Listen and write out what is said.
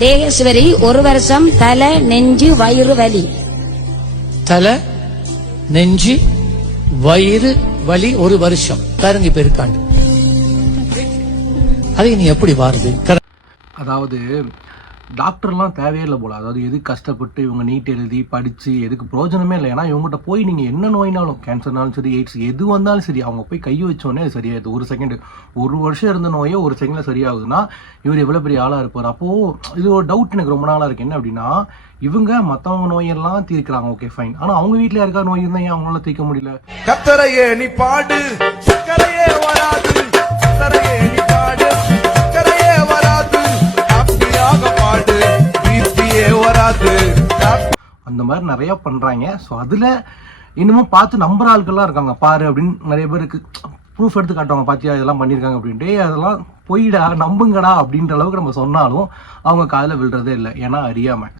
தேகேஸ்வரி 1 வருஷம் தலை நெஞ்சு வயிறு வலி. தலை நெஞ்சு வயிறு வலி 1 வருஷம் பாருங்க இப்ப இருக்காண்டு. அது நீ எப்படி வாருது? அதாவது டாக்டர்லாம் தேவையே இல்லை போல. அதாவது எதுக்கு கஷ்டப்பட்டு இவங்க நீட் எழுதி படிச்சு எதுக்கு பிரயோஜனமே இல்லை. ஏன்னா இவங்ககிட்ட போய் நீங்க என்ன நோயினாலும், கேன்சர்னாலும் சரி, எய்ட்ஸ் எது வந்தாலும் சரி, அவங்க போய் கை வச்சோடனே அது சரியாயிடுது. 1 செகண்ட், 1 வருஷம் இருந்த நோயே 1 செகண்ட்ல சரியாகுதுன்னா இவர் எவ்வளவு பெரிய ஆளா இருப்பார். அப்போ இது ஒரு டவுட் எனக்கு ரொம்ப நாளா இருக்கு. என்ன அப்படின்னா, இவங்க மத்தவங்க நோயெல்லாம் தீர்க்கிறாங்க, ஓகே ஃபைன். ஆனா அவங்க வீட்டுல யாருக்கா நோய் இருந்தா ஏன் அவங்களால தீர்க்க முடியல? கத்தரையே நீ பாடு, சக்கரையே வராது, கத்தரையே நீ பாடு, சக்கரையே வராது, அப்படியாக பாடு, பீப்பியே வராது. அந்த மாதிரி நிறைய பண்றாங்க. ஸோ அதுல இன்னமும் பார்த்து நம்புற ஆட்கள்லாம் இருக்காங்க. பாரு அப்படின்னு நிறைய பேருக்கு ப்ரூஃப் எடுத்து காட்டுவாங்க, பாத்தியா இதெல்லாம் பண்ணியிருக்காங்க அப்படின்ட்டு. அதெல்லாம் பொய்டா, நம்புங்கடா அப்படின்ற அளவுக்கு நம்ம சொன்னாலும் அவங்க காதுல விழுறதே இல்லை. ஏன்னா அறியாம